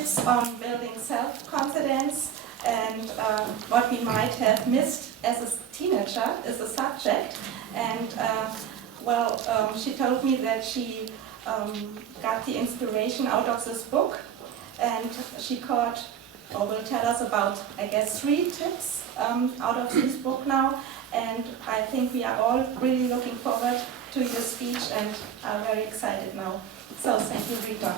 tips on building self-confidence, and what we might have missed as a teenager is a subject. And she told me that she got the inspiration out of this book, and she caught, or will tell us about, I guess, 3 tips out of this book now. And I think we are all really looking forward to your speech and are very excited now. So thank you, Rita.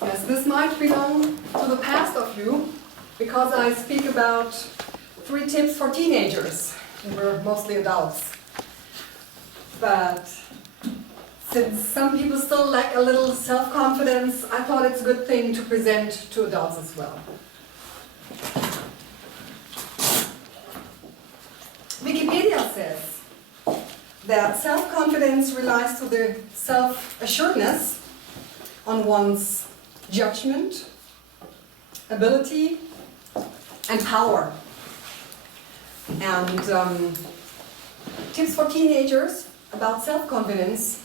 Yes, this might belong to the past of you, because I speak about 3 tips for teenagers. We're mostly adults. But since some people still lack a little self-confidence, I thought it's a good thing to present to adults as well. Wikipedia says that self-confidence relies to the self-assuredness on one's judgment, ability, and power. And tips for teenagers about self-confidence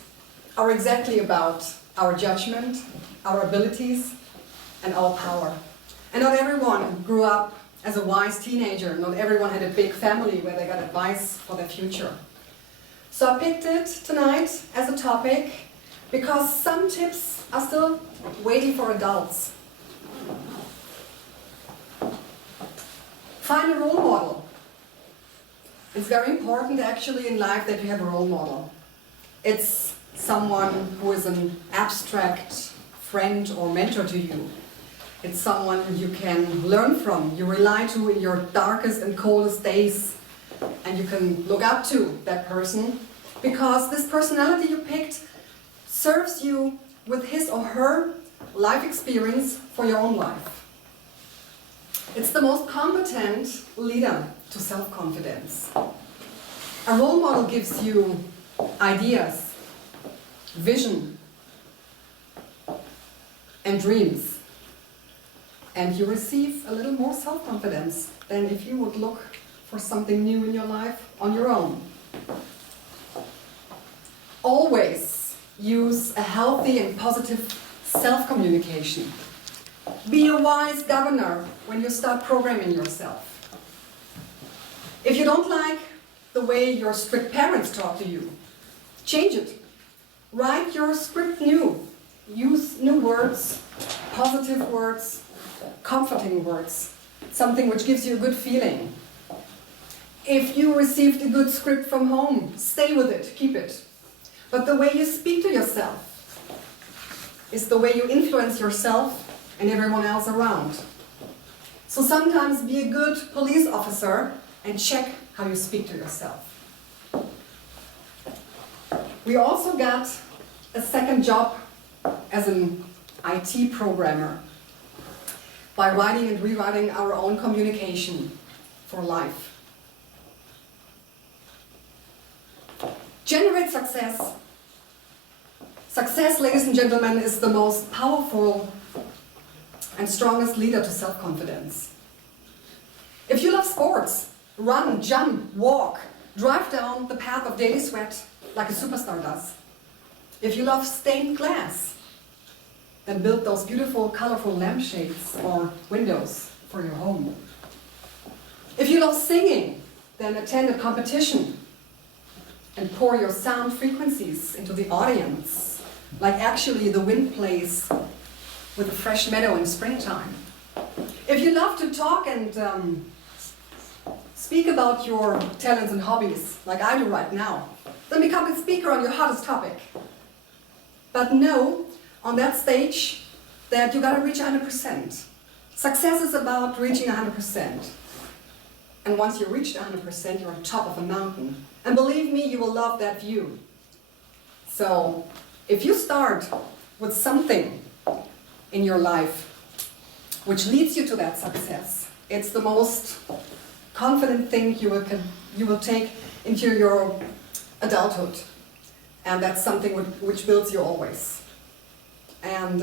are exactly about our judgment, our abilities, and our power. And not everyone grew up as a wise teenager. Not everyone had a big family where they got advice for their future. So I picked it tonight as a topic because some tips are still waiting for adults. Find a role model. It's very important actually in life that you have a role model. It's someone who is an abstract friend or mentor to you. It's someone you can learn from, you rely to in your darkest and coldest days, and you can look up to that person because this personality you picked serves you with his or her life experience for your own life. It's the most competent leader to self-confidence. A role model gives you ideas, vision, and dreams. And you receive a little more self-confidence than if you would look for something new in your life on your own. Always use a healthy and positive self-communication. Be a wise governor when you start programming yourself. If you don't like the way your strict parents talk to you, change it. Write your script new. Use new words, positive words, comforting words, something which gives you a good feeling. If you received a good script from home, stay with it, keep it. But the way you speak to yourself is the way you influence yourself and everyone else around. So sometimes be a good police officer and check how you speak to yourself. We also got a second job as an IT programmer by writing and rewriting our own communication for life. Generate success. Success, ladies and gentlemen, is the most powerful and strongest leader to self-confidence. If you love sports, run, jump, walk, drive down the path of daily sweat like a superstar does. If you love stained glass, then build those beautiful, colorful lampshades or windows for your home. If you love singing, then attend a competition and pour your sound frequencies into the audience, like actually the wind plays with a fresh meadow in springtime. If you love to talk and speak about your talents and hobbies, like I do right now, then become a speaker on your hottest topic. But know, on that stage, that you gotta reach 100%. Success is about reaching 100%. And once you reach 100%, you're on top of a mountain. And believe me, you will love that view. So, if you start with something in your life which leads you to that success, it's the most confident thing you will take into your adulthood. And that's something which builds you always. And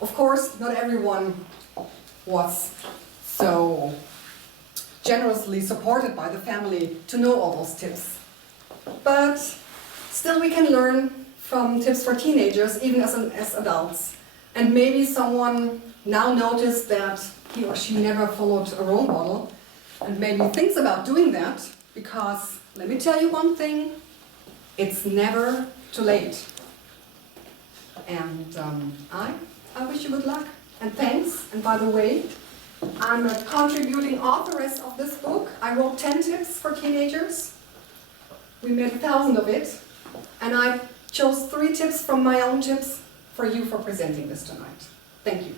of course, not everyone was so generously supported by the family to know all those tips. But still we can learn from tips for teenagers, even as adults. And maybe someone now noticed that he or she never followed a role model, and maybe thinks about doing that, because let me tell you one thing, it's never too late. And I wish you good luck and thanks. And by the way, I'm a contributing authoress of this book. I wrote 10 tips for teenagers. We made 1,000 of it. And I chose 3 tips from my own tips for you for presenting this tonight. Thank you.